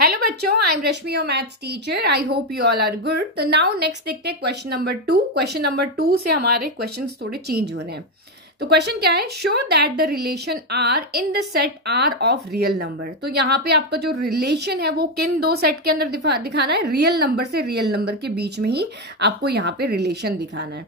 Hello बच्चों, I am Rashmi your maths teacher. I hope you all are good. तो now next देखते हैं question number 2। Question number 2 से हमारे क्वेश्चंस थोड़े चेंज हो रहे हैं। तो क्वेश्चन क्या है? Show that the relation R in the set R of real number. तो यहाँ पे आपका जो रिलेशन है वो किन दो सेट के अंदर दिखाना है? रियल नंबर से रियल नंबर के बीच में ही आपको यहाँ पे रिलेशन दिखाना है।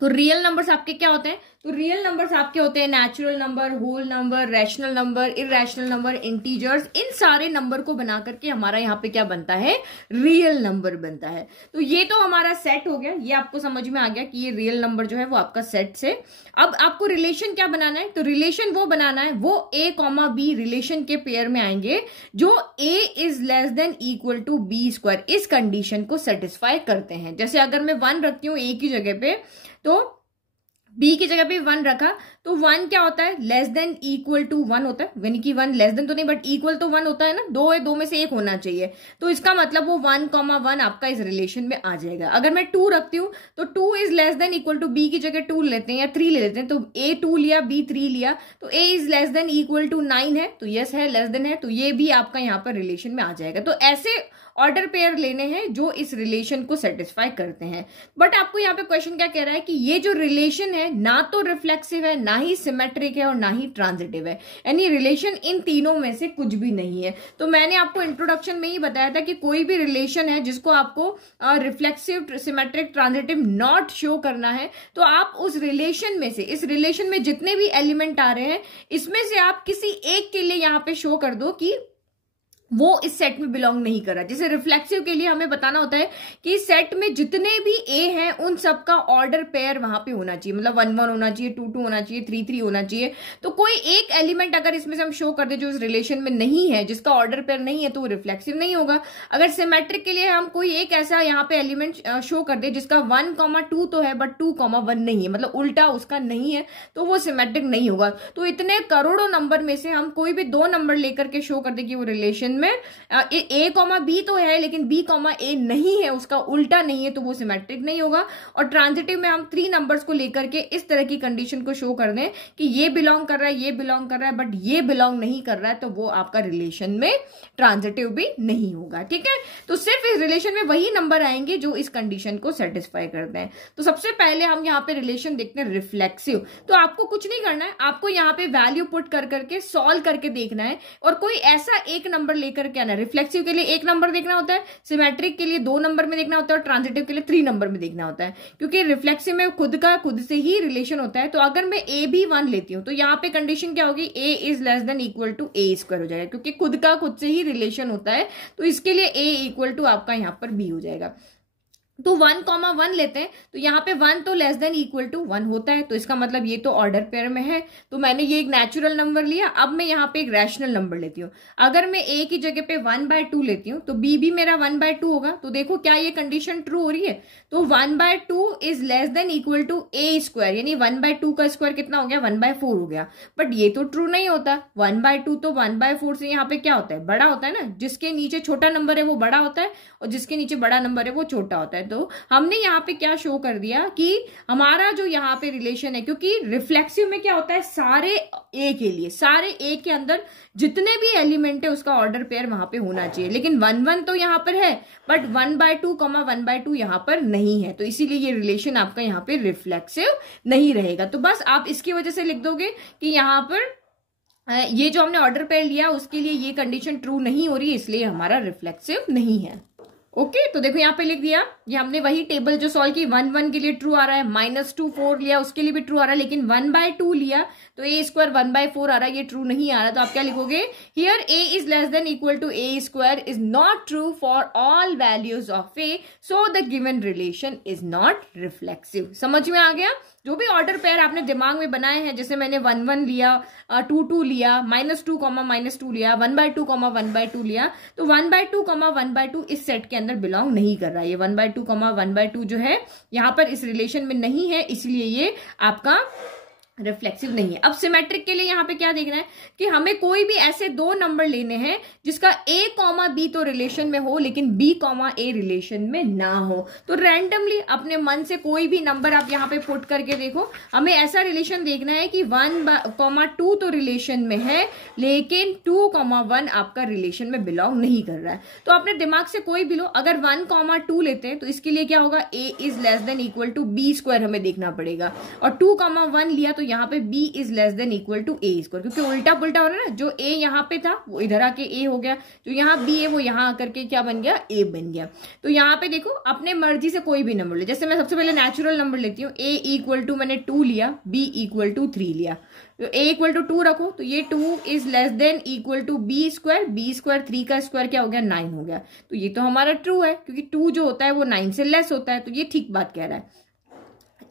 तो रियल नंबर्स आपके क्या होते हैं? तो रियल नंबर्स आपके होते हैं natural number, whole number, rational number, irrational number, integers. इन सारे नंबर को बना करके हमारा यहाँ पे क्या बनता है? रियल नंबर बनता है। तो ये तो हमारा सेट हो गया, ये आपको समझ में आ गया कि ये रियल नंबर जो है वो आपका सेट से। अब आपको रिलेशन क्या बनाना है? तो रिलेशन वो बनाना है, वो a कॉमा बी रिलेशन के पेयर में आएंगे जो a is less than equal to B square, इस कंडीशन को सेटिस्फाई करते हैं। जैसे अगर मैं 1 रखती हूँ a की जगह पे, तो b की जगह पे 1 रखा, तो 1 क्या होता है? लेस देन इक्वल टू 1 होता है, यानी कि 1 लेस देन तो नहीं बट इक्वल तो 1 होता है ना। 2 है, 2 में से एक होना चाहिए, तो इसका मतलब वो 1,1 आपका इस रिलेशन में आ जाएगा। अगर मैं 2 रखती हूँ तो 2 is less than equal to b की जगह 2 लेते हैं या 3 ले लेते हैं, तो a 2 लिया, b 3 लिया, तो a is less than equal to 9 है, तो यस है, लेस देन है, तो ये भी आपका यहाँ पर रिलेशन में आ जाएगा। तो ऐसे ऑर्डर पेयर लेने हैं जो इस रिलेशन को सेटिस्फाई करते हैं। बट आपको यहाँ पे क्वेश्चन क्या कह रहा है कि ये जो रिलेशन है ना तो रिफ्लेक्सिव है, ना ही सिमेट्रिक है और ना ही ट्रांजिटिव है, यानी रिलेशन इन तीनों में से कुछ भी नहीं है। तो मैंने आपको इंट्रोडक्शन में ही बताया था कि कोई भी रिलेशन है जिसको आपको reflexive, symmetric, transitive not show करना है, तो आप उस रिलेशन में से, इस रिलेशन में जितने भी एलिमेंट आ रहे हैं इसमें से आप किसी एक के लिए यहाँ पे शो कर दो कि वो इस सेट में बिलोंग नहीं कर रहा। जैसे रिफ्लेक्सिव के लिए हमें बताना होता है कि सेट में जितने भी ए हैं उन सबका ऑर्डर पेयर वहां पे होना चाहिए, मतलब 1 1 होना चाहिए, 2 2 होना चाहिए, 3 3 होना चाहिए। तो कोई एक एलिमेंट अगर इसमें से हम शो कर दे जो इस रिलेशन में नहीं है, जिसका ऑर्डर पेयर नहीं है, तो वो रिफ्लेक्सिव नहीं होगा। अगर सिमेट्रिक के लिए हम कोई एक ऐसा यहाँ पे एलिमेंट शो कर दे जिसका 1,2 तो है बट 2,1 नहीं है, मतलब उल्टा उसका नहीं है, तो वो सिमेट्रिक नहीं होगा। तो इतने करोड़ों नंबर में से हम कोई भी 2 नंबर लेकर के शो कर दे कि वो रिलेशन में a कॉमा बी तो है लेकिन b कॉमा a नहीं है, उसका उल्टा नहीं है, तो वो सिमेट्रिक नहीं होगा। और ट्रांजिटिव में हम 3 नंबर्स को लेकर के इस तरह की कंडीशन को शो कर दें कि ये बिलोंग कर रहा है, ये बिलोंग कर रहा है, बट ये बिलोंग नहीं कर रहा है, तो वो आपका रिलेशन में ट्रांजिटिव भी नहीं होगा। ठीक है, तो सिर्फ इस रिलेशन में वही नंबर आएंगे जो इस कंडीशन को सेटिस्फाई करते हैं। तो सबसे पहले हम यहाँ पे रिलेशन देखते हैं रिफ्लेक्सिव। तो आपको कुछ नहीं करना है, आपको यहाँ पे वैल्यू पुट कर करके सॉल्व करके देखना है और कोई ऐसा एक नंबर लेकर के आना। रिफ्लेक्सिव के लिए 1 नंबर देखना होता है, सिमेट्रिक के लिए 2 नंबर में देखना होता है और ट्रांजिटिव के लिए 3 नंबर में देखना होता है, क्योंकि रिफ्लेक्सिव में खुद का खुद से ही रिलेशन होता है। तो अगर मैं a भी 1 लेती हूं तो यहाँ पे कंडीशन क्या होगी? a is less than equal to a square हो जाएगा, क्योंकि खुद का खुद से ही रिलेशन होता है, तो इसके लिए a इक्वल टू आपका यहाँ पर b हो जाएगा। तो 1,1 लेते हैं, तो यहाँ पे 1 तो लेस देन इक्वल टू 1 होता है, तो इसका मतलब ये तो ऑर्डर पेयर में है। तो मैंने ये एक नेचुरल नंबर लिया, अब मैं यहाँ पे एक रैशनल नंबर लेती हूँ। अगर मैं a की जगह पे 1/2 लेती हूँ तो b भी मेरा 1/2 होगा। तो देखो क्या ये कंडीशन ट्रू हो रही है? तो 1/2 is less than equal to a square, यानी 1/2 का स्क्वायर कितना हो गया? 1/4 हो गया। बट ये तो ट्रू नहीं होता। 1/2 तो 1/4 से यहाँ पे क्या होता है? बड़ा होता है ना। जिसके नीचे छोटा नंबर है वो बड़ा होता है और जिसके नीचे बड़ा नंबर है वो छोटा होता है। तो हमने यहाँ पे क्या शो कर दिया कि हमारा जो यहाँ पे रिलेशन है, क्योंकि रिफ्लेक्सिव में क्या होता है, सारे ए के लिए, सारे ए के अंदर जितने भी एलिमेंट है उसका ऑर्डर पेयर वहां पे होना चाहिए, लेकिन 1 1 तो यहाँ पर है बट 1/2 1/2 यहाँ पर नहीं है, तो इसीलिए ये रिलेशन आपका यहाँ पे रिफ्लेक्सिव नहीं रहेगा। तो बस आप इसकी वजह से लिख दोगे कि यहाँ पर ये जो हमने ऑर्डर पेयर लिया उसके लिए ये कंडीशन ट्रू नहीं हो रही है, इसलिए हमारा रिफ्लेक्सिव नहीं है। ओके, तो देखो यहाँ पे लिख दिया, ये हमने वही टेबल जो सॉल्व की, 1 1 के लिए ट्रू आ रहा है, -2 4 लिया उसके लिए भी ट्रू आ रहा है, लेकिन 1/2 लिया तो a स्क्वायर 1/4 आ रहा है, ये ट्रू नहीं आ रहा। तो आप क्या लिखोगे? Here a is less than equal to a square is not true for all values of a, so the given relation is not reflexive. समझ में आ गया? जो भी ऑर्डर पेयर आपने दिमाग में बनाए हैं, जैसे मैंने 1 1 लिया, 2 2 लिया, -2 -2 लिया, 1/2 1/2 लिया, तो 1/2 1/2 इस सेट के अंदर बिलोंग नहीं कर रहा है। ये 1/2 1/2 जो है यहाँ पर इस रिलेशन में नहीं है, इसलिए ये आपका रिफ्लेक्सिव नहीं है। अब सिमेट्रिक के लिए यहाँ पे क्या देखना है कि हमें कोई भी ऐसे दो नंबर लेने हैं जिसका a कॉमा बी तो रिलेशन में हो लेकिन b कॉमा ए रिलेशन में ना हो। तो रैंडमली अपने मन से कोई भी नंबर आप यहाँ पे पुट करके देखो, हमें ऐसा रिलेशन देखना है कि 1,2 तो रिलेशन में है लेकिन 2,1 आपका रिलेशन में बिलोंग नहीं कर रहा है। तो अपने दिमाग से कोई भी लो, अगर 1,2 लेते हैं तो इसके लिए क्या होगा, a is less than equal to B square हमें देखना पड़ेगा, और 2,1 लिया तो यहाँ पे b is less than equal to A square, क्योंकि उल्टा पुल्टा हो रहा है ना, जो a यहाँ पे था वो इधर आके a हो गया, जो यहाँ b है वो यहाँ आकर के क्या बन गया, a बन गया। तो यहाँ पे देखो अपने मर्जी से कोई भी नंबर ले, जैसे मैं सबसे पहले नेचुरल नंबर लेती हूँ, a इक्वल टू मैंने 2 लिया, b इक्वल टू 3 लिया, तो a इक्वल टू 2 रखो तो ये 2 is less than equal to b square 3 का स्क्वायर क्या हो गया, 9 हो गया। तो ये तो हमारा ट्रू है क्योंकि 2 जो होता है वो 9 से लेस होता है, तो ये ठीक बात कह रहा है।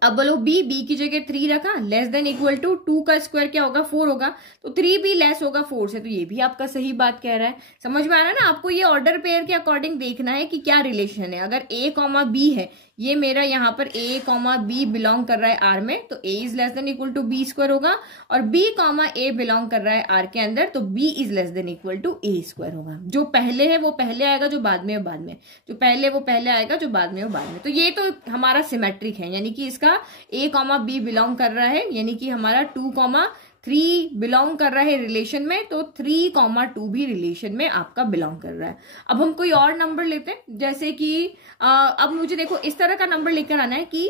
अब बोलो b की जगह 3 रखा, लेस देन इक्वल टू 2 का स्क्वायर क्या होगा, 4 होगा, तो 3 भी लेस होगा 4 से, तो ये भी आपका सही बात कह रहा है। समझ में आ रहा है ना, आपको ये ऑर्डर पेयर के अकॉर्डिंग देखना है कि क्या रिलेशन है। अगर a कॉमा बी है, ये मेरा यहाँ पर a कॉमा बी बिलोंग कर रहा है r में, तो a is less than equal to B square होगा, और b कॉमा a बिलोंग कर रहा है r के अंदर, तो b is less than equal to a square होगा। जो पहले है वो पहले आएगा, जो बाद में वो बाद में, जो पहले वो पहले आएगा, जो बाद में वो बाद में। तो ये तो हमारा सिमेट्रिक है, यानी कि इसका a कॉमा बी बिलोंग कर रहा है, यानी कि हमारा 2,3 बिलोंग कर रहा है रिलेशन में, तो 3,2 भी रिलेशन में आपका बिलोंग कर रहा है। अब हम कोई और नंबर लेते हैं, जैसे कि अब मुझे देखो इस तरह का नंबर लेकर आना है कि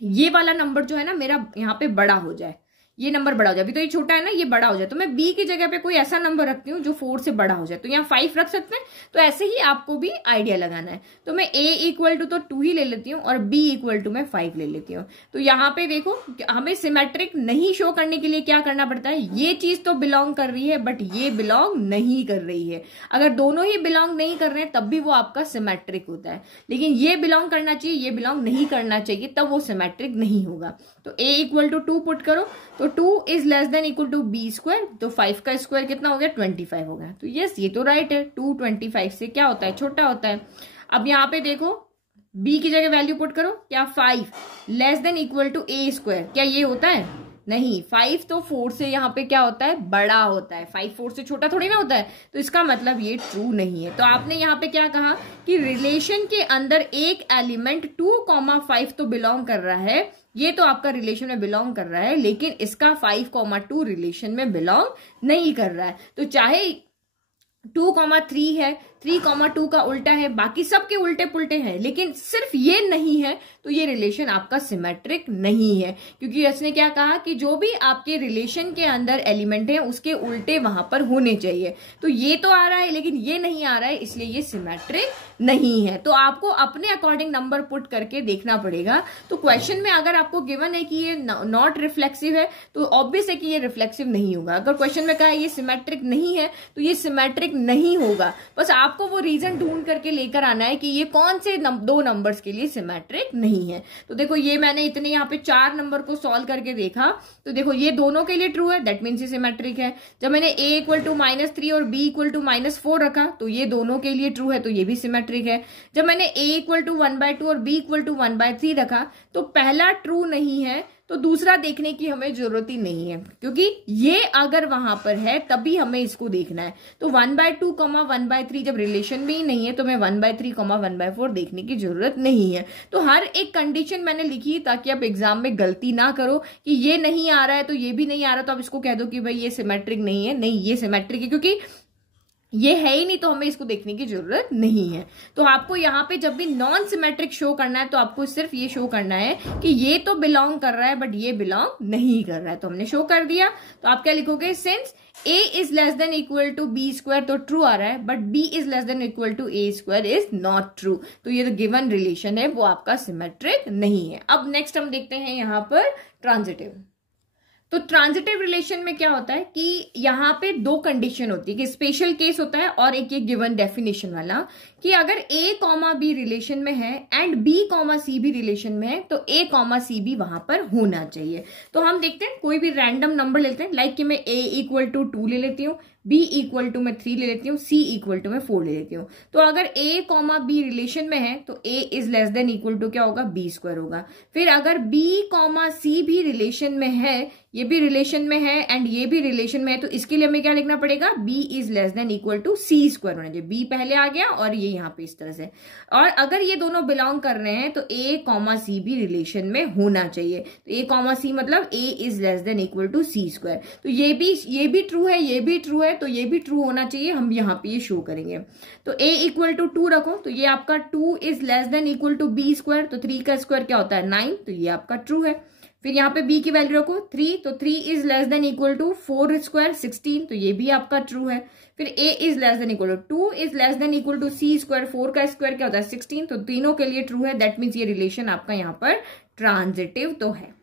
ये वाला नंबर जो है ना मेरा यहाँ पे बड़ा हो जाए, ये नंबर बड़ा हो जाए, अभी तो ये छोटा है ना, ये बड़ा हो जाए, तो मैं b की जगह पे कोई ऐसा नंबर रखती हूँ जो 4 से बड़ा हो जाए, तो यहाँ 5 रख सकते हैं। तो ऐसे ही आपको भी आइडिया लगाना है, तो मैं a इक्वल टू तो 2 ही ले लेती हूँ और b इक्वल टू मैं 5 ले लेती हूँ। तो यहाँ पे देखो हमें सिमेट्रिक नहीं शो करने के लिए क्या करना पड़ता है, ये चीज तो बिलोंग कर रही है बट ये बिलोंग नहीं कर रही है। अगर दोनों ही बिलोंग नहीं कर रहे हैं तब भी वो आपका सिमेट्रिक होता है, लेकिन ये बिलोंग करना चाहिए, ये बिलोंग नहीं करना चाहिए, तब वो सिमेट्रिक नहीं होगा। तो a इक्वल टू 2 पुट करो, तो 2 is less than equal to B square, तो 5 का स्क्वायर कितना हो गया, 25 हो गया। तो यस ये तो राइट है, 2 25 से क्या होता है, छोटा होता है। अब यहाँ पे देखो b की जगह वैल्यू पुट करो, क्या 5 less than equal to a square, क्या ये होता है, नहीं, 5 तो 4 से यहाँ पे क्या होता है, बड़ा होता है, 5 4 से छोटा थोड़ी ना होता है, तो इसका मतलब ये ट्रू नहीं है। तो आपने यहाँ पे क्या कहा कि रिलेशन के अंदर एक एलिमेंट 2,5 तो बिलोंग कर रहा है, ये तो आपका रिलेशन में बिलोंग कर रहा है, लेकिन इसका 5,2 रिलेशन में बिलोंग नहीं कर रहा है। तो चाहे 2,3 है, 3,2 का उल्टा है, बाकी सबके उल्टे पुल्टे हैं, लेकिन सिर्फ ये नहीं है, तो ये रिलेशन आपका सिमेट्रिक नहीं है, क्योंकि इसने क्या कहा कि जो भी आपके रिलेशन के अंदर एलिमेंट है उसके उल्टे वहां पर होने चाहिए। तो ये तो आ रहा है लेकिन ये नहीं आ रहा है, इसलिए ये सिमेट्रिक नहीं है। तो आपको अपने अकॉर्डिंग नंबर पुट करके देखना पड़ेगा। तो क्वेश्चन में अगर आपको गिवन है कि ये नॉट रिफ्लेक्सिव है तो ऑब्वियस है कि ये रिफ्लेक्सिव नहीं होगा। अगर क्वेश्चन में कहा है ये सिमेट्रिक नहीं है तो ये सिमेट्रिक नहीं होगा। बस आपको वो रीजन ढूंढ करके लेकर आना है कि ये कौन से दो नंबर्स के लिए सिमेट्रिक नहीं है। तो देखो ये मैंने इतने यहाँ पे 4 नंबर को सॉल्व करके देखा, तो देखो ये दोनों के लिए ट्रू है, दैट मीन्स ये सिमेट्रिक है। जब मैंने a इक्वल टू -3 और b इक्वल टू -4 रखा तो ये दोनों के लिए ट्रू है, तो ये भी सिमेट्रिक है। जब मैंने a इक्वल टू 1/2 और b इक्वल टू 1/3 रखा तो पहला ट्रू नहीं है, तो दूसरा देखने की हमें जरूरत ही नहीं है, क्योंकि ये अगर वहां पर है तभी हमें इसको देखना है। तो 1/2, 1/3 जब रिलेशन में ही नहीं है तो मैं 1/3, 1/4 देखने की जरूरत नहीं है। तो हर एक कंडीशन मैंने लिखी ताकि आप एग्जाम में गलती ना करो कि ये नहीं आ रहा है तो ये भी नहीं आ रहा, तो आप इसको कह दो कि भाई ये सिमेट्रिक नहीं है। नहीं, ये सिमेट्रिक है, क्योंकि ये है ही नहीं तो हमें इसको देखने की जरूरत नहीं है। तो आपको यहाँ पे जब भी नॉन सिमेट्रिक शो करना है तो आपको सिर्फ ये शो करना है कि ये तो बिलोंग कर रहा है बट ये बिलोंग नहीं कर रहा है। तो हमने शो कर दिया। तो आप क्या लिखोगे, since a is less than equal to b square तो ट्रू आ रहा है, but b is less than equal to a square is not true. तो ये जो गिवन रिलेशन है वो आपका सिमेट्रिक नहीं है। अब नेक्स्ट हम देखते हैं यहाँ पर ट्रांजिटिव। तो ट्रांजिटिव रिलेशन में क्या होता है कि यहाँ पे 2 कंडीशन होती है, कि स्पेशल केस होता है और एक ये गिवन डेफिनेशन वाला, कि अगर a कॉमा बी रिलेशन में है एंड b कॉमा सी भी रिलेशन में है तो a कॉमा सी भी वहां पर होना चाहिए। तो हम देखते हैं, कोई भी रैंडम नंबर लेते हैं, लाइक कि मैं a इक्वल टू 2 ले लेती हूँ, बी इक्वल टू मैं 3 ले लेती हूँ, सी इक्वल टू मैं 4 ले लेती हूँ। तो अगर ए कॉमा बी रिलेशन में है तो A is less than equal to क्या होगा, बी स्क्वायर होगा। फिर अगर बी कॉमा सी भी रिलेशन में है, ये भी रिलेशन में है एंड ये भी रिलेशन में है, तो इसके लिए हमें क्या लिखना पड़ेगा, B is less than equal to C square होना चाहिए। बी पहले आ गया और ये यहाँ पे इस तरह से। और अगर ये दोनों बिलोंग कर रहे हैं तो ए कॉमा सी भी रिलेशन में होना चाहिए। तो ए कॉमा सी मतलब A is less than equal to C square. तो ये भी ट्रू है, ये भी ट्रू है, तो ये भी ट्रू होना चाहिए। हम यहाँ पे ये शो करेंगे। तो ए इक्वल टू 2 रखो, तो ये आपका 2 is less than equal to B square. तो 3 का स्क्वायर क्या होता है, 9, तो ये आपका ट्रू है। फिर यहाँ पे b की वैल्यू रखो 3, तो 3 is less than equal to 4 square 16, तो ये भी आपका ट्रू है। फिर a is less than equal to 2 is less than equal to c square, 4 का स्क्वायर क्या होता है 16, तो तीनों के लिए ट्रू है। दैट मीन्स ये रिलेशन आपका यहाँ पर ट्रांजिटिव तो है।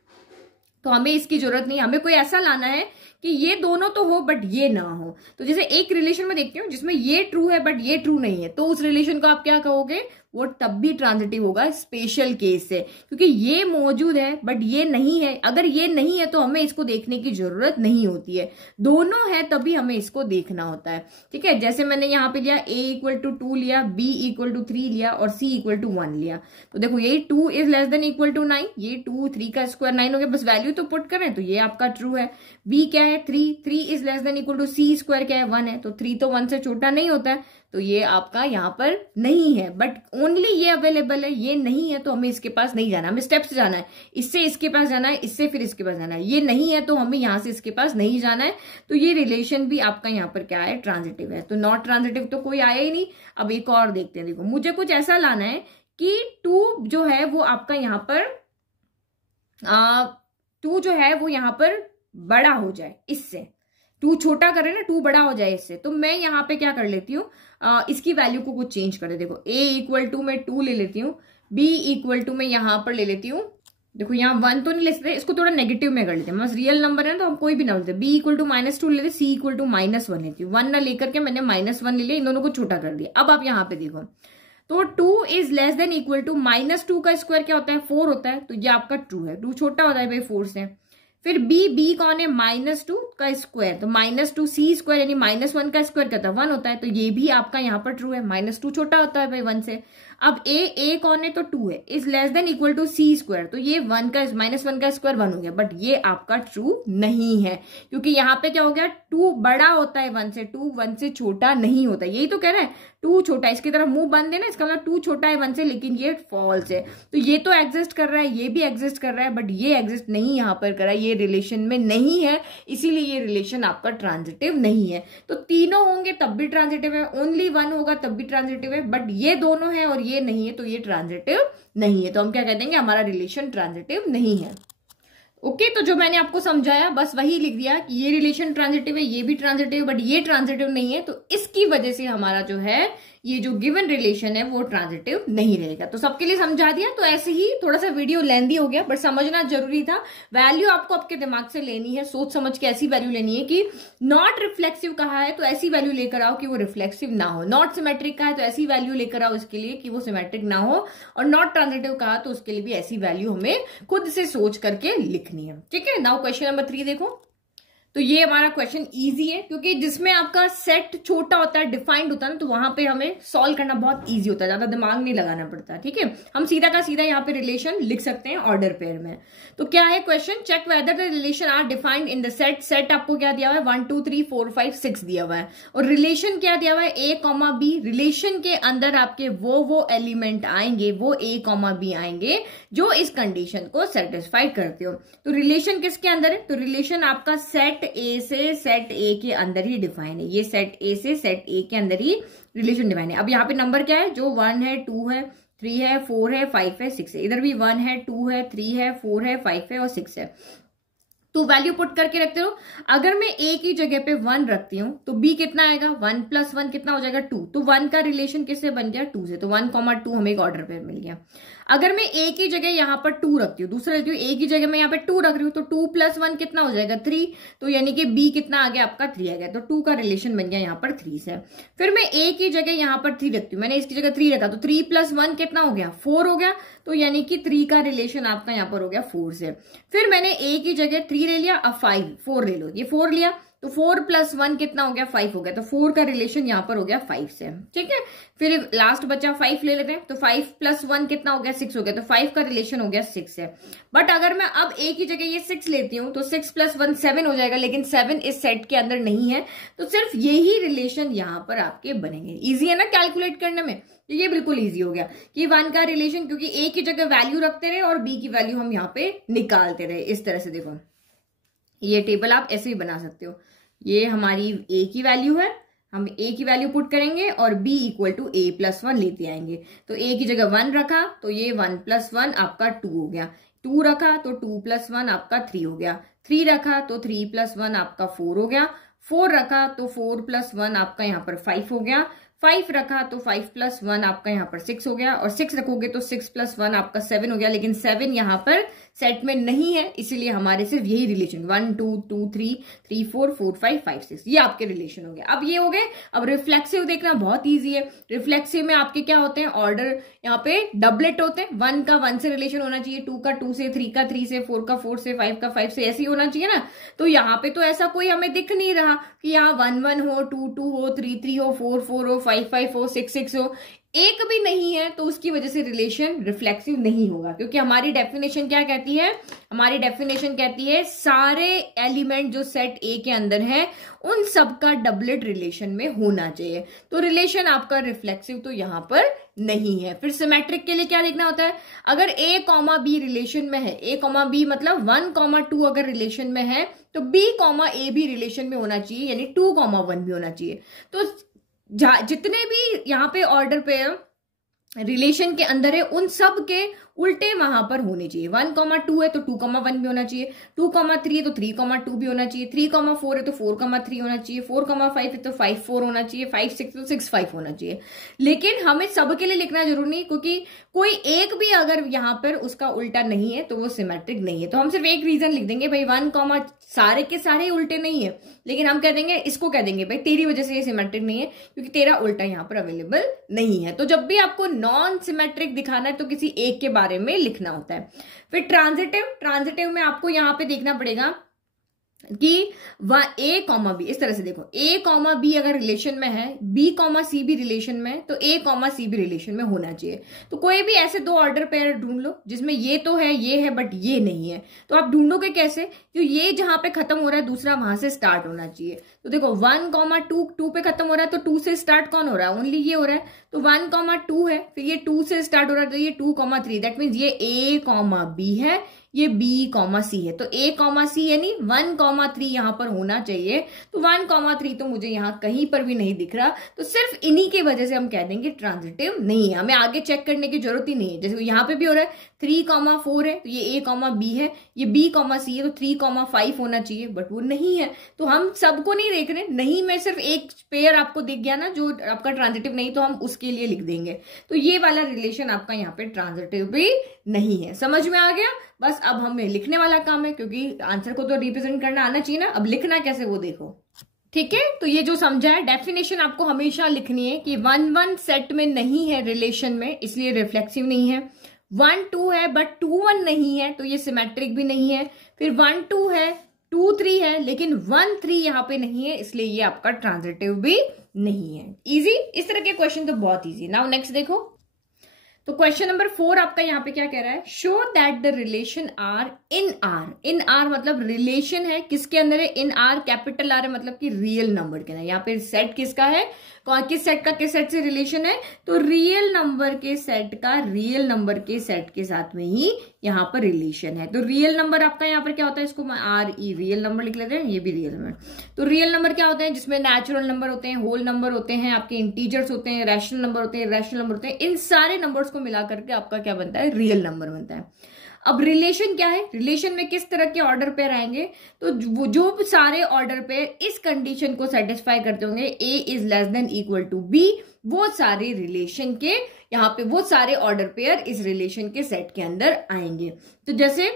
तो हमें इसकी जरूरत नहीं, हमें कोई ऐसा लाना है कि ये दोनों तो हो बट ये ना हो। तो जैसे एक रिलेशन में देखती हूँ जिसमें ये ट्रू है बट ये ट्रू नहीं है, तो उस रिलेशन को आप क्या कहोगे, वो तब भी ट्रांजिटिव होगा स्पेशल केस से, क्योंकि ये मौजूद है बट ये नहीं है। अगर ये नहीं है तो हमें इसको देखने की जरूरत नहीं होती है, दोनों है तभी हमें इसको देखना होता है। ठीक है, जैसे मैंने यहाँ पे लिया a इक्वल टू 2 लिया, b इक्वल टू 3 लिया और c इक्वल टू 1 लिया। तो देखो यही 2 is less than equal to 9, ये 2 3 का स्क्वायर 9 हो गया, बस वैल्यू तो पुट करें तो ये आपका ट्रू है। b क्या है 3 is less than equal to c square क्या है 1 है, तो 3 तो 1 से छोटा नहीं होता है, तो ये आपका यहाँ पर नहीं है। बट ओनली ये अवेलेबल है, ये नहीं है तो हमें इसके पास नहीं जाना, हमें स्टेप से जाना है। इससे इसके पास जाना है, इससे फिर इसके पास जाना है। ये नहीं है तो हमें यहाँ से इसके पास नहीं जाना है। तो ये रिलेशन भी आपका यहाँ पर क्या है, ट्रांजिटिव है। तो नॉट ट्रांजिटिव तो कोई आया ही नहीं। अब एक और देखते हैं। देखो मुझे कुछ ऐसा लाना है कि 2 जो है वो आपका यहाँ पर 2 जो है वो यहाँ पर बड़ा हो जाए इससे। 2 छोटा करे ना, 2 बड़ा हो जाए इससे। तो मैं यहाँ पे क्या कर लेती हूँ, इसकी वैल्यू को कुछ चेंज कर दे। देखो a इक्वल टू मैं 2 ले लेती हूँ, b इक्वल टू मैं यहाँ पर ले लेती हूँ। देखो यहाँ 1 तो नहीं ले सकते, इसको थोड़ा नेगेटिव में कर लेते हैं। बस रियल नंबर है ना तो हम कोई भी ना लेते। b इक्वल टू -2 लेते, c इक्वल टू -1 लेती हूँ। 1 ना लेकर के मैंने -1 ले लिया, इन दोनों को छोटा कर दिया। अब आप यहाँ पे देखो तो 2 is less than equal to -2 का स्क्वायर क्या होता है 4 होता है, तो ये आपका ट्रू है। 2 छोटा होता है भाई 4 से। फिर b कौन है, -2 का स्क्वायर, तो -2 c स्क्वायर यानी -1 का स्क्वायर क्या था 1 होता है, तो ये भी आपका यहाँ पर ट्रू है। -2 छोटा होता है भाई 1 से। अब a कौन है, तो 2 है, is less than equal to c square, तो ये -1 का स्क्वायर 1 हो गया। बट ये आपका ट्रू नहीं है, क्योंकि यहाँ पे क्या हो गया, 2 बड़ा होता है 1 से, 2 1 से छोटा नहीं होता। यही तो कह रहा है 2 छोटा, इसकी तरफ मुंह बंद है ना, इसका मतलब 2 छोटा है 1 से, लेकिन ये फॉल्स है। तो ये तो एग्जिस्ट कर रहा है, ये भी एग्जिस्ट कर रहा है, बट ये एग्जिस्ट नहीं यहाँ पर कर रहा है, ये रिलेशन में नहीं है, इसीलिए ये रिलेशन आपका ट्रांजिटिव नहीं है। तो तीनों होंगे तब भी ट्रांजिटिव है, ओनली 1 होगा तब भी ट्रांजिटिव है, बट ये दोनों है और ये नहीं है तो ये ट्रांजिटिव नहीं है। तो हम क्या कह देंगे, हमारा रिलेशन ट्रांजिटिव नहीं है। ओके, तो जो मैंने आपको समझाया बस वही लिख दिया कि ये रिलेशन ट्रांजिटिव है, ये भी ट्रांजिटिव, बट ये ट्रांजिटिव नहीं है। तो इसकी वजह से हमारा जो है ये जो गिवन रिलेशन है वो ट्रांजिटिव नहीं रहेगा। तो सबके लिए समझा दिया। तो ऐसे ही थोड़ा सा वीडियो लेंदी हो गया, बट समझना जरूरी था। वैल्यू आपको आपके दिमाग से लेनी है, सोच समझ के ऐसी वैल्यू लेनी है कि नॉट रिफ्लेक्सिव कहा है तो ऐसी वैल्यू लेकर आओ कि वो रिफ्लेक्सिव ना हो, नॉट सिमेट्रिक कहा है तो ऐसी वैल्यू लेकर आओ इसके लिए कि वो सिमेट्रिक ना हो, और नॉट ट्रांजिटिव कहा तो उसके लिए भी ऐसी वैल्यू हमें खुद से सोच करके लिखनी है। ठीक है, नाउ क्वेश्चन नंबर 3 देखो। तो ये हमारा क्वेश्चन इजी है, क्योंकि जिसमें आपका सेट छोटा होता है, डिफाइंड होता है ना, तो वहां पे हमें सॉल्व करना बहुत इजी होता है, ज्यादा दिमाग नहीं लगाना पड़ता। ठीक है, हम सीधा का सीधा यहाँ पे रिलेशन लिख सकते हैं ऑर्डर पेयर में। तो क्या है question, check whether the relation R defined in the set. Set आपको क्या दिया हुआ है, 1 2 3 4 5 6 दिया हुआ है, और रिलेशन क्या दिया हुआ है, a, b। रिलेशन के अंदर आपके वो एलिमेंट आएंगे, वो a, b आएंगे जो इस कंडीशन को सेटिस्फाई करते हो। तो रिलेशन किसके अंदर है, तो रिलेशन आपका सेट ए से सेट ए के अंदर ही डिफाइन है। ये सेट ए से सेट ए के अंदर ही रिलेशन डिफाइन है। अब यहाँ पे नंबर क्या है, जो 1 है 2 है 3 है 4 है 5 है 6 है। इधर भी 1 है 2 है 3 है 4 है 5 है और 6 है। तो वैल्यू पुट करके रखते हो। अगर मैं a की जगह पे 1 रखती हूँ तो b कितना आएगा, 1 + 1 कितना हो जाएगा 2। तो 1 का रिलेशन किससे बन गया, 2 से। तो 1, 2 हमें एक ऑर्डर पेयर मिल गया। अगर मैं a की जगह यहाँ पर 2 रखती हूँ, दूसरा रखती हूँ, a की जगह मैं यहाँ पे 2 रख रही हूँ, तो 2 + 1 कितना हो जाएगा 3। तो यानी कि b कितना आ गया आपका 3 आ गया। तो 2 का रिलेशन बन गया यहाँ पर 3 से। फिर मैं a की जगह यहाँ पर 3 रखती हूँ, मैंने इसकी जगह 3 रखा, तो 3 + 1 कितना हो गया 4 हो गया। तो यानी कि 3 का रिलेशन आपका यहाँ पर हो गया 4 से। फिर मैंने a की जगह 3 ले लिया, अब 4 ले लो, ये 4 लिया, तो 4 + 1 कितना हो गया, 5 हो गया। तो 4 का रिलेशन यहाँ पर हो गया 5 से, ठीक है। फिर लास्ट बचा 5 ले लेते हैं, तो 5 + 1 कितना हो गया, 6 हो गया। तो 5 का रिलेशन हो गया 6 से। बट अगर मैं अब एक ही जगह ये 6 लेती हूँ तो 6 + 1 7 हो जाएगा, लेकिन 7 इस सेट के अंदर नहीं है, तो सिर्फ यही रिलेशन यहाँ पर आपके बनेंगे। इजी है ना कैलकुलेट करने में, तो ये बिल्कुल इजी हो गया कि 1 का रिलेशन, क्योंकि ए की जगह वैल्यू रखते रहे और बी की वैल्यू हम यहाँ पे निकालते रहे। इस तरह से देखो, ये टेबल आप ऐसे भी बना सकते हो। ये हमारी ए की वैल्यू है, हम ए की वैल्यू पुट करेंगे और b = a + 1 लेते आएंगे। तो a की जगह 1 रखा तो ये 1 + 1 आपका 2 हो गया, 2 रखा तो 2 + 1 आपका 3 हो गया, 3 रखा तो 3 + 1 आपका 4 हो गया, 4 रखा तो 4 + 1 आपका यहाँ पर 5 हो गया, 5 रखा तो 5 + 1 आपका यहाँ पर 6 हो गया, और 6 रखोगे तो 6 + 1 आपका 7 हो गया। लेकिन 7 यहाँ पर सेट में नहीं है, इसीलिए हमारे सिर्फ यही रिलेशन 1 2 2 3 3 4 4 5 5 6 ये आपके रिलेशन हो गए। अब ये हो गए। अब रिफ्लेक्सिव देखना बहुत ईजी है। रिफ्लेक्सिव में आपके क्या होते हैं, ऑर्डर यहाँ पे डबलेट होते हैं। 1 का 1 से रिलेशन होना चाहिए, 2 का 2 से, 3 का 3 से, 4 का 4 से, 5 का 5 से, ऐसे ही होना चाहिए ना। तो यहाँ पे तो ऐसा कोई हमें दिख नहीं रहा कि यहाँ 1 1 हो, 2 2 हो, 3 3 हो, 4 4 हो, 5 5 हो, 6 6 हो, एक भी नहीं है, तो उसकी वजह से रिलेशन रिफ्लेक्सिव नहीं होगा। क्योंकि हमारी डेफिनेशन क्या कहती है, हमारी डेफिनेशन कहती है सारे एलिमेंट जो सेट ए के अंदर है उन सब का डबलेट रिलेशन में होना चाहिए। तो रिलेशन आपका रिफ्लेक्सिव तो यहां पर नहीं है। फिर सिमेट्रिक के लिए क्या लिखना होता है, अगर a, b रिलेशन में है, a, b मतलब 1, 2 अगर रिलेशन में है तो b, a भी रिलेशन में होना चाहिए, यानी 2, 1 भी होना चाहिए। तो जितने भी यहाँ पे ऑर्डर पे रिलेशन के अंदर है उन सब के उल्टे वहां पर होने चाहिए। 1, 2 है तो 2, 1 भी होना चाहिए, 2, 3 है तो 3, 2 भी होना चाहिए, 3, 4 है तो 4, 3 होना चाहिए, 4, 5 है तो 5, 4 होना चाहिए, 5, 6 तो 6, 5 होना चाहिए। लेकिन हमें सबके लिए लिखना जरूरी नहीं, क्योंकि कोई एक भी अगर यहाँ पर उसका उल्टा नहीं है तो वो सिमेट्रिक नहीं है। तो हम सिर्फ एक रीजन लिख देंगे, भाई 1, सारे के सारे उल्टे नहीं है, लेकिन हम कह देंगे, इसको कह देंगे भाई तेरी वजह से ये सिमेट्रिक नहीं है क्योंकि तेरा उल्टा यहाँ पर अवेलेबल नहीं है। तो जब भी आपको नॉन सिमेट्रिक दिखाना है तो किसी एक के बारे में लिखना होता है। फिर ट्रांजिटिव में आपको यहाँ पे देखना पड़ेगा कि a, b, इस तरह से देखो, a, b अगर रिलेशन में है, b, c भी रिलेशन में है, तो a, c भी रिलेशन में होना चाहिए। तो कोई भी ऐसे दो ऑर्डर पेयर ढूंढ लो जिसमें ये तो है, ये है, बट ये नहीं है। तो आप ढूंढोगे कैसे, तो ये जहां पे खत्म हो रहा है दूसरा वहां से स्टार्ट होना चाहिए। तो देखो 1, 2 पे खत्म हो रहा है, तो 2 से स्टार्ट कौन हो रहा है, ओनली ये हो रहा है। तो 1, 2 है, फिर ये 2 से स्टार्ट हो रहा है, तो ये 2, 3, दैट मीन्स ये a, b है, ये b, c है। तो a, c यानी 1, 3 यहां पर होना चाहिए। तो 1, 3 तो मुझे यहां कहीं पर भी नहीं दिख रहा, तो सिर्फ इन्हीं की वजह से हम कह देंगे ट्रांजिटिव नहीं है। हमें आगे चेक करने की जरूरत ही नहीं है। जैसे यहां पे भी हो रहा है 3, 4 है, तो ये a, b है, ये b, c है, तो 3, 5 होना चाहिए, बट वो नहीं है। तो हम सबको नहीं देख रहे, नहीं में सिर्फ एक पेयर आपको दिख गया ना जो आपका ट्रांजिटिव नहीं, तो हम उसके लिए लिख देंगे। तो ये वाला रिलेशन आपका यहाँ पे ट्रांजिटिव भी नहीं है। समझ में आ गया। बस अब हमें लिखने वाला काम है, क्योंकि आंसर को तो रिप्रेजेंट करना आना चाहिए ना। अब लिखना कैसे वो देखो, ठीक है। तो ये जो समझा है, डेफिनेशन आपको हमेशा लिखनी है कि 1, 1 सेट में नहीं है रिलेशन में, इसलिए रिफ्लेक्सिव नहीं है। 1, 2 है बट 2, 1 नहीं है, तो ये सिमेट्रिक भी नहीं है। फिर 1, 2 है, 2, 3 है, लेकिन 1, 3 यहाँ पे नहीं है, इसलिए ये आपका ट्रांजिटिव भी नहीं है। इजी, इस तरह के क्वेश्चन तो बहुत इजी। नाउ नेक्स्ट देखो, तो क्वेश्चन नंबर 4 आपका यहाँ पे क्या कह रहा है, show that the relation R in R. In R मतलब रिलेशन है किसके अंदर है, इन आर, कैपिटल आर है मतलब कि रियल नंबर के अंदर। यहाँ पे सेट किसका है, किस सेट का किस सेट से रिलेशन है, तो रियल नंबर के सेट का रियल नंबर के सेट के साथ में ही यहाँ पर रिलेशन है। तो रियल नंबर आपका यहाँ पर क्या होता है, इसको आर ई रियल नंबर लिख लेते हैं, ये भी रियल नंबर। तो रियल नंबर क्या होते हैं, जिसमें नेचुरल नंबर होते हैं, होल नंबर होते हैं, आपके इंटीजर्स होते हैं, रैशनल नंबर होते हैं, इरेशनल नंबर होते हैं। इन सारे नंबर्स को मिला करके आपका क्या बनता है, रियल नंबर बनता है। अब रिलेशन क्या है, रिलेशन में किस तरह के ऑर्डर पेयर आएंगे, तो जो सारे ऑर्डर पेयर इस कंडीशन को सेटिस्फाई करते होंगे, a is less than equal to b, वो सारे रिलेशन के यहाँ पे वो सारे ऑर्डर पेयर इस रिलेशन के सेट के अंदर आएंगे। तो जैसे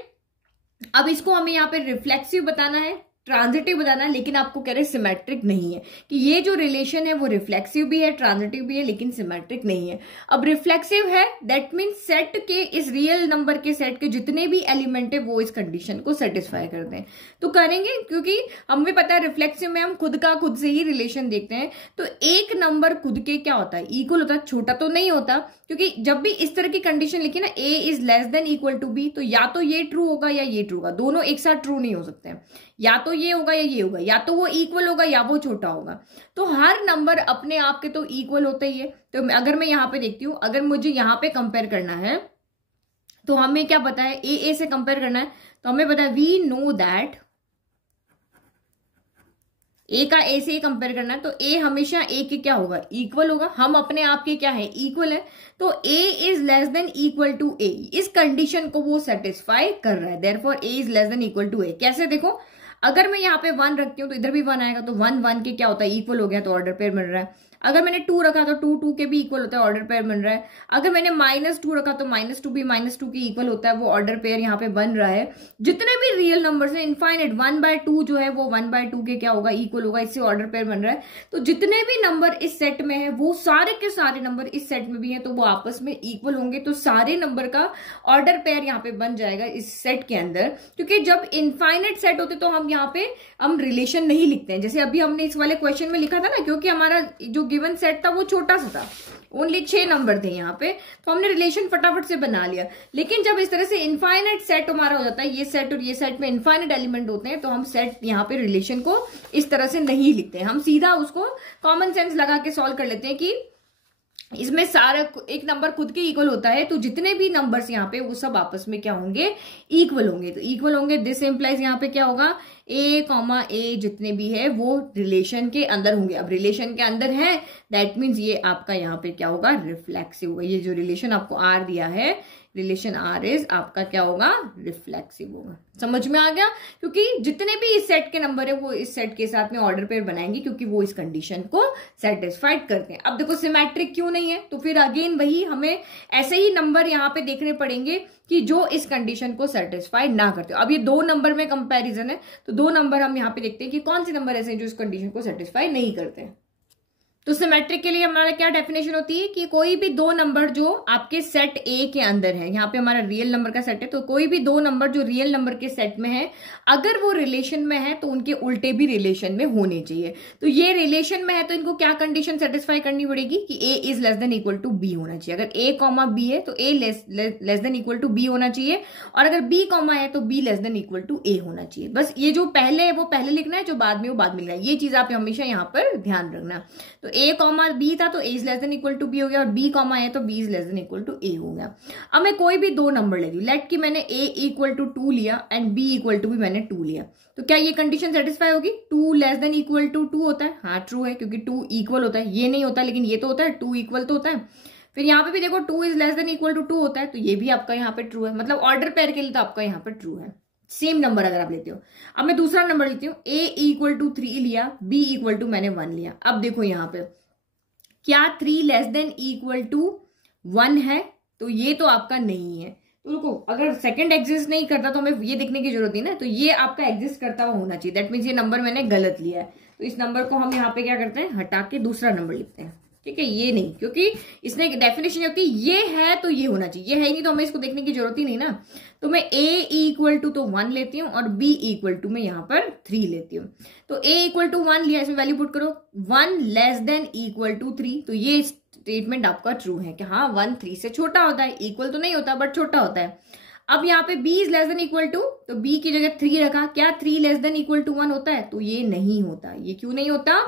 अब इसको हमें यहाँ पे रिफ्लेक्सिव बताना है, ट्रांजिटिव बताना है, लेकिन आपको कह रहे सिमेट्रिक नहीं है, कि ये जो रिलेशन है वो रिफ्लेक्सिव भी है, ट्रांजिटिव भी है, लेकिन सिमेट्रिक नहीं है। अब रिफ्लेक्सिव है, दैट मीन्स सेट के, इस रियल नंबर के सेट के जितने भी एलिमेंट है वो इस कंडीशन को सेटिस्फाई करते हैं। तो करेंगे, क्योंकि हमें पता है रिफ्लेक्सिव में हम खुद का खुद से ही रिलेशन देखते हैं। तो एक नंबर खुद के क्या होता है, इक्वल होता है, छोटा तो नहीं होता, क्योंकि जब भी इस तरह की कंडीशन लिखी ना, A is less than equal to B, तो या तो ये ट्रू होगा या ये ट्रू होगा, दोनों एक साथ ट्रू नहीं हो सकते हैं, या तो ये होगा या ये होगा, या तो वो इक्वल होगा या वो छोटा होगा। तो हर नंबर अपने आप के तो इक्वल होता ही है। तो अगर मैं यहां पे देखती हूं, अगर मुझे यहां पे कंपेयर करना है, तो हमें क्या पता है, ए से कंपेयर करना है, तो हमें पता है वी नो दैट ए का ए से कंपेयर करना है, तो ए हमेशा ए के क्या होगा, इक्वल होगा। हम अपने आप के क्या है, इक्वल है। तो A is less than equal to A, इस कंडीशन को वो सेटिस्फाई कर रहा है, therefore A is less than equal to A. कैसे, देखो, अगर मैं यहाँ पे 1 रखती हूँ तो इधर भी 1 आएगा, तो 1 1 के क्या होता है, इक्वल हो गया, तो ऑर्डर पेयर मिल रहा है। अगर मैंने 2 रखा तो 2 2 के भी इक्वल होता है, ऑर्डर पेयर बन रहा है। अगर मैंने -2 रखा तो -2 भी -2 के इक्वल होता है, वो ऑर्डर पेयर यहाँ पे बन रहा है। जितने भी रियल नंबर्स हैं, इनफाइनाइट, 1/2 जो है वो 1/2 के क्या होगा, इक्वल होगा, इससे ऑर्डर पेयर बन रहा है। तो जितने भी नंबर इस सेट में है, वो सारे के सारे नंबर इस सेट में भी है, तो वो आपस में इक्वल होंगे, तो सारे नंबर का ऑर्डर पेयर यहाँ पे बन जाएगा इस सेट के अंदर। क्योंकि जब इनफाइनाइट सेट होते तो हम यहाँ पे हम रिलेशन नहीं लिखते हैं, जैसे अभी हमने इस वाले क्वेश्चन में लिखा था ना, क्योंकि हमारा जो गिवन सेट था वो छोटा सा था, ओनली 6 नंबर थे यहाँ पे, तो हमने रिलेशन फटाफट से बना लिया। लेकिन जब इस तरह से इनफाइनाइट सेट हमारा हो जाता है, ये सेट और ये सेट में इनफाइनाइट एलिमेंट होते हैं, तो हम सेट यहाँ पे रिलेशन को इस तरह से नहीं लिखते हैं, हम सीधा उसको कॉमन सेंस लगा के सॉल्व कर लेते हैं कि इसमें सारा एक नंबर खुद के इक्वल होता है, तो जितने भी नंबर्स यहाँ पे वो सब आपस में क्या होंगे, इक्वल होंगे। तो इक्वल होंगे, दिस इंप्लाइज यहाँ पे क्या होगा, ए कॉमा ए जितने भी है वो रिलेशन के अंदर होंगे। अब रिलेशन के अंदर है, दैट मीन्स ये आपका यहाँ पे क्या होगा, रिफ्लेक्सिव होगा। ये जो रिलेशन आपको आर दिया है, रिलेशन आर इज आपका क्या होगा, रिफ्लेक्सिव होगा। समझ में आ गया, क्योंकि जितने भी इस सेट के नंबर है वो इस सेट के साथ में ऑर्डर पेयर बनाएंगे, क्योंकि वो इस कंडीशन को सेटिस्फाइड करते हैं। अब देखो सिमेट्रिक क्यों नहीं है, तो फिर अगेन वही हमें ऐसे ही नंबर यहाँ पे देखने पड़ेंगे कि जो इस कंडीशन को सेटिस्फाई ना करते हो। अब ये 2 नंबर में कंपैरिजन है, तो 2 नंबर हम यहाँ पे देखते हैं कि कौन से नंबर ऐसे हैं जो इस कंडीशन को सेटिस्फाई नहीं करते हैं। तो सिमेट्रिक के लिए हमारा क्या डेफिनेशन होती है कि कोई भी 2 नंबर जो आपके सेट ए के अंदर है, यहाँ पे हमारा रियल नंबर का सेट है, तो कोई भी 2 नंबर जो रियल नंबर के सेट में है, अगर वो रिलेशन में है तो उनके उल्टे भी रिलेशन में होने चाहिए। तो ये रिलेशन में है तो इनको क्या कंडीशन सेटिस्फाई करनी पड़ेगी कि A is less than equal to B होना चाहिए। अगर ए कॉमा बी है तो A less than equal to B होना चाहिए, और अगर बी कॉमा है तो B less than equal to A होना चाहिए। बस ये जो पहले है वो पहले लिखना है, जो बाद में वो बाद में लिखना है। ये चीज आप हमेशा यहाँ पर ध्यान रखना। तो ए कॉमा बी था तो A is less than equal to B हो गया, और बी कॉमा है तो B is less than equal to A हो गया। अब मैं कोई भी 2 नंबर ले लूं, लेट कि मैंने ए इक्वल टू 2 लिया एंड बी इक्वल टू भी मैंने 2 लिया, तो क्या ये कंडीशन सेटिस्फाई होगी? 2 लेस देन इक्वल टू 2 होता है, हाँ ट्रू है, क्योंकि 2 इक्वल होता है। ये नहीं होता लेकिन ये तो होता है, 2 इक्वल तो होता है। फिर यहाँ पे भी देखो 2 is less than equal to 2 होता है, तो ये भी आपका यहाँ पे ट्रू है। मतलब ऑर्डर पेयर के लिए तो आपका यहाँ पे ट्रू है, सेम नंबर अगर आप लेते हो। अब मैं दूसरा नंबर लेती हूँ, ए इक्वल टू 3 लिया, बी इक्वल टू मैंने 1 लिया। अब देखो यहाँ पे क्या 3 लेस देन इक्वल टू 1 है? तो ये तो आपका नहीं है। तो रुको, अगर सेकंड एग्जिस्ट नहीं करता तो हमें ये देखने की जरूरत नहीं ना, तो ये आपका एग्जिस्ट करता हुआ होना चाहिए। दैट मीन्स ये नंबर मैंने गलत लिया है, तो इस नंबर को हम यहाँ पे क्या करते हैं, हटा के दूसरा नंबर लिखते हैं। ठीक है, ये नहीं, क्योंकि इसने एक डेफिनेशन होती है, ये है तो ये होना चाहिए, ये है ही नहीं तो हमें इसको देखने की जरूरत ही नहीं ना। तो मैं a इक्वल टू तो 1 लेती हूँ और b इक्वल टू मैं यहाँ पर 3 लेती हूँ। तो a इक्वल टू 1 लिया, इसमें वैल्यू पुट करो, 1 लेस देन इक्वल टू 3, तो ये स्टेटमेंट आपका ट्रू है कि हाँ 1 3 से छोटा होता है, इक्वल तो नहीं होता बट छोटा होता है। अब यहाँ पे b is less than equal to, तो b की जगह 3 रखा, क्या 3 लेस देन इक्वल टू 1 होता है? तो ये नहीं होता। ये क्यों नहीं होता?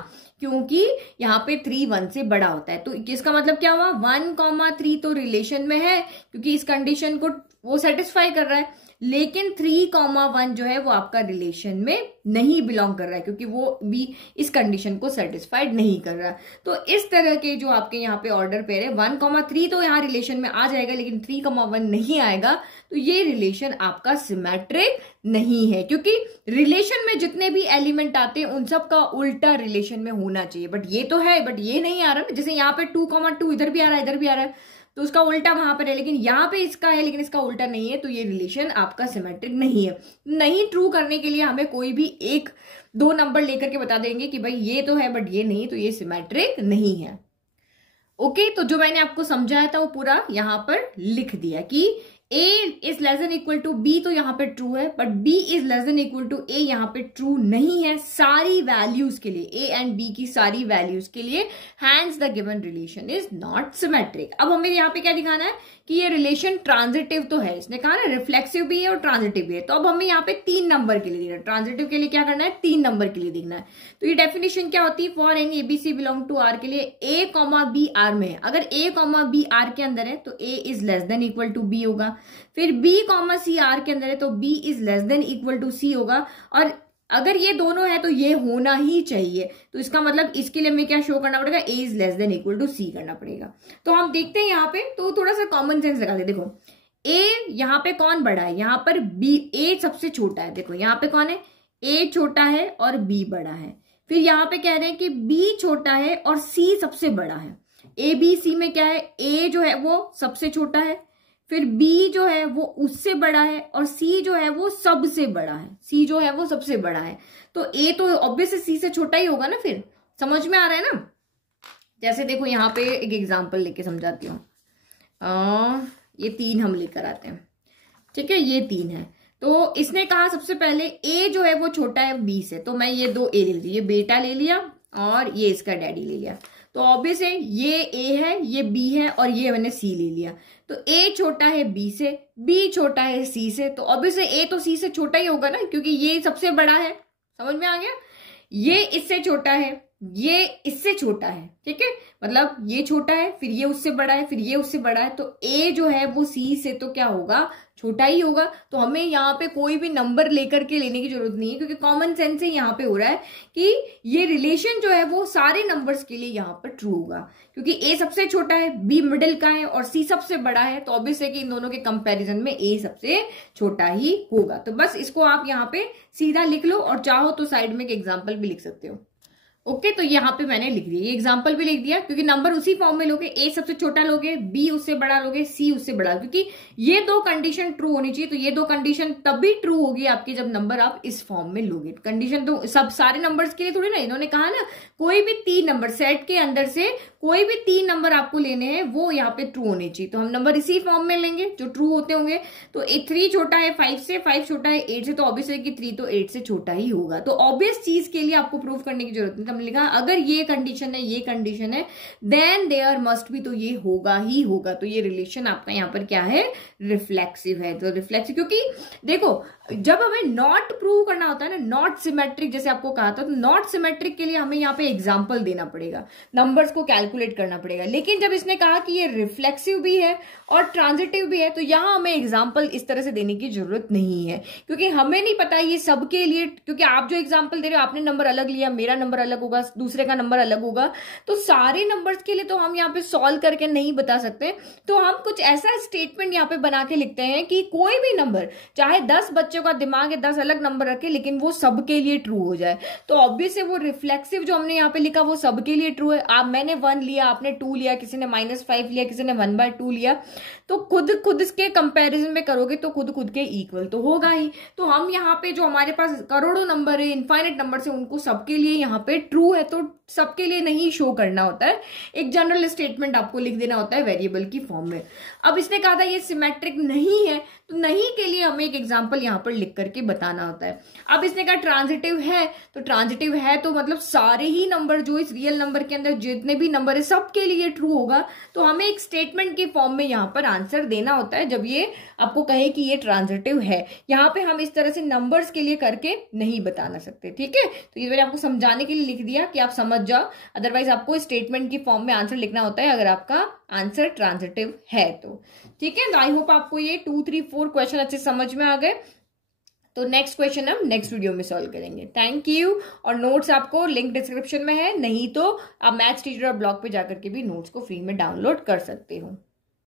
क्योंकि यहाँ पे 3 1 से बड़ा होता है। तो इसका मतलब क्या हुआ, 1, 3 तो रिलेशन में है क्योंकि इस कंडीशन को वो सेटिस्फाई कर रहा है, लेकिन 3, 1 जो है वो आपका रिलेशन में नहीं बिलोंग कर रहा है, क्योंकि वो भी इस कंडीशन को सेटिस्फाइड नहीं कर रहा है। तो इस तरह के जो आपके यहाँ पे ऑर्डर पेयर है, 1, 3 तो यहाँ रिलेशन में आ जाएगा, लेकिन 3, 1 नहीं आएगा, तो ये रिलेशन आपका सिमेट्रिक नहीं है। क्योंकि रिलेशन में जितने भी एलिमेंट आते हैं उन सब का उल्टा रिलेशन में होना चाहिए, बट ये तो है, बट ये नहीं आ रहा ना। जैसे यहाँ पे 2, 2 इधर भी आ रहा है, इधर भी आ रहा है, तो उसका उल्टा वहां पर है, लेकिन यहाँ पे इसका है लेकिन इसका उल्टा नहीं है, तो ये रिलेशन आपका सिमेट्रिक नहीं है। नहीं ट्रू करने के लिए हमें कोई भी एक दो नंबर लेकर के बता देंगे कि भाई ये तो है बट ये नहीं, तो ये सिमेट्रिक नहीं है। ओके, तो जो मैंने आपको समझाया था वो पूरा यहां पर लिख दिया कि a is less than equal to b, तो यहां पे ट्रू है, but b is less than equal to a यहां पे ट्रू नहीं है सारी वैल्यूज के लिए, a एंड b की सारी वैल्यूज के लिए, hence the given relation is not symmetric. अब हमें यहाँ पे क्या दिखाना है कि ये रिलेशन ट्रांजिटिव तो है, इसने कहा ना रिफ्लेक्सिव भी है और ट्रांजिटिव भी है, तो अब हमें यहाँ पे 3 नंबर के लिए देखना है, ट्रांजिटिव के लिए क्या करना है 3 नंबर के लिए देखना है। तो ये डेफिनेशन क्या होती है, for any a b c belong to R के लिए a, b आर में है, अगर a, b आर के अंदर है तो a is less than equal to b होगा, फिर b, c आर के अंदर है तो b is less than equal to c होगा, और अगर ये दोनों है तो ये होना ही चाहिए, तो इसका मतलब इसके लिए हमें क्या शो करना पड़ेगा, a is less than equal to c करना पड़ेगा। तो हम देखते हैं यहाँ पे, तो थोड़ा सा कॉमन सेंस लगा दे, देखो a यहाँ पे कौन बड़ा है, यहाँ पर b, a सबसे छोटा है, देखो यहाँ पे कौन है a छोटा है और b बड़ा है, फिर यहाँ पे कह रहे हैं कि b छोटा है और c सबसे बड़ा है, a b c में क्या है, a जो है वो सबसे छोटा है, फिर B जो है वो उससे बड़ा है, और C जो है वो सबसे बड़ा है, C जो है वो सबसे बड़ा है, तो A तो ऑब्वियसली C से छोटा ही होगा ना, फिर समझ में आ रहा है ना। जैसे देखो यहाँ पे एक एग्जांपल लेके समझाती हूँ, ये 3 हम लेकर आते हैं, ठीक है, ये 3 है, तो इसने कहा सबसे पहले A जो है वो छोटा है B से, तो मैं ये 2 A ले ली, ये बेटा ले लिया और ये इसका डैडी ले लिया, तो ऑब्वियस है ये A है, ये B है और ये मैंने C ले लिया, तो A छोटा है B से, B छोटा है C से, तो ऑब्वियसली A तो C से छोटा ही होगा ना, क्योंकि ये सबसे बड़ा है, समझ में आ गया, ये इससे छोटा है, ये इससे छोटा है, ठीक है, मतलब ये छोटा है, फिर ये उससे बड़ा है, फिर ये उससे बड़ा है, तो A जो है वो C से तो क्या होगा, छोटा ही होगा। तो हमें यहाँ पे कोई भी नंबर लेकर के लेने की जरूरत नहीं है, क्योंकि कॉमन सेंस से यहाँ पे हो रहा है कि ये रिलेशन जो है वो सारे नंबर्स के लिए यहाँ पर ट्रू होगा, क्योंकि A सबसे छोटा है, B मिडिल का है और C सबसे बड़ा है, तो ऑब्वियस है कि इन दोनों के कंपैरिजन में A सबसे छोटा ही होगा। तो बस इसको आप यहाँ पे सीधा लिख लो, और चाहो तो साइड में एक एग्जाम्पल भी लिख सकते हो। ओके, तो यहाँ पे मैंने लिख दिया, ये एग्जाम्पल भी लिख दिया, क्योंकि नंबर उसी फॉर्म में लोगे, A सबसे छोटा लोगे, B उससे बड़ा लोगे, C उससे बड़ा, क्योंकि ये 2 कंडीशन ट्रू होनी चाहिए, तो ये 2 कंडीशन तभी ट्रू होगी आपकी जब नंबर आप इस फॉर्म में लोगे। कंडीशन तो सब सारे नंबर्स के लिए थोड़ी ना, इन्होंने कहा ना कोई भी 3 नंबर सेट के अंदर से कोई भी 3 नंबर आपको लेने हैं, वो यहाँ पे ट्रू होने चाहिए, तो हम नंबर इसी फॉर्म में लेंगे जो ट्रू होते होंगे। तो 3 छोटा है 5 से, 5 छोटा है 8 से, तो ऑब्वियस है कि 3 तो 8 से छोटा ही होगा। तो ऑब्वियस चीज के लिए आपको प्रूव करने की जरूरत नहीं, तो हमने लिखा अगर ये कंडीशन है, ये कंडीशन है, देन देयर मस्ट बी, तो ये होगा ही होगा। तो ये रिलेशन आपका यहाँ पर क्या है, रिफ्लेक्सिव है। तो रिफ्लेक्सिव, क्योंकि देखो जब हमें नॉट प्रूव करना होता है ना, नॉट सिमेट्रिक जैसे आपको कहा था, तो नॉट सिमेट्रिक के लिए हमें यहाँ पे एग्जाम्पल देना पड़ेगा, नंबर्स को कैलकुलेट करना पड़ेगा। लेकिन जब इसने कहा कि ये रिफ्लेक्सिव भी है और ट्रांजिटिव भी है, तो यहाँ हमें एग्जाम्पल इस तरह से देने की जरूरत नहीं है, क्योंकि हमें नहीं पता ये सबके लिए, क्योंकि आप जो एग्जाम्पल दे रहे हो आपने नंबर अलग लिया, मेरा नंबर अलग होगा, दूसरे का नंबर अलग होगा, तो सारे नंबर्स के लिए तो हम यहाँ पे सॉल्व करके नहीं बता सकते। तो हम कुछ ऐसा स्टेटमेंट यहाँ पे बना के लिखते हैं कि कोई भी नंबर, चाहे 10 बच्चों का दिमाग है 10 अलग नंबर रखे, लेकिन वो सबके लिए ट्रू हो जाए। तो ऑब्वियस है वो रिफ्लेक्सिव जो हमने यहाँ पे लिखा वो सबके लिए ट्रू है। आप मैंने 1 लिया, आपने 2 लिया, किसी ने -5 लिया, किसी ने 1/2 लिया, तो खुद इसके कंपैरिजन में करोगे तो खुद के इक्वल तो होगा ही। तो हम यहाँ पे जो हमारे पास करोड़ों नंबर है, इनफाइनाइट नंबर है, उनको सबके लिए यहाँ पे ट्रू है, तो सबके लिए नहीं शो करना होता है, एक जनरल स्टेटमेंट आपको लिख देना होता है वेरिएबल की फॉर्म में। अब इसने कहा था ये सिमेट्रिक नहीं है, तो नहीं के लिए हमें एक एग्जांपल यहाँ पर लिख करके बताना होता है। अब इसने कहा ट्रांजिटिव है, तो ट्रांजिटिव है तो मतलब सारे ही नंबर जो इस रियल नंबर के अंदर जितने भी नंबर है सबके लिए ट्रू होगा। तो हमें एक स्टेटमेंट के फॉर्म में यहाँ पर आंसर देना होता है जब ये आपको कहे कि ये ट्रांजिटिव है। यहाँ पे हम इस तरह से नंबर्स के लिए करके नहीं बताना सकते, ठीक है। तो ये मैंने आपको समझाने के लिए लिख दिया कि आप समझ जाओ, अदरवाइज आपको स्टेटमेंट की फॉर्म में आंसर लिखना होता है अगर आपका आंसर ट्रांजिटिव है तो, ठीक है। तो आई होप आपको ये 2, 3, 4 क्वेश्चन अच्छे समझ में आ गए। तो नेक्स्ट क्वेश्चन हम नेक्स्ट वीडियो में सॉल्व करेंगे। Thank you. और नोट्स आपको लिंक डिस्क्रिप्शन में है, नहीं तो आप मैथ्स टीचर और ब्लॉग पे जाकर के भी नोट्स को फ्री में डाउनलोड कर सकते हो।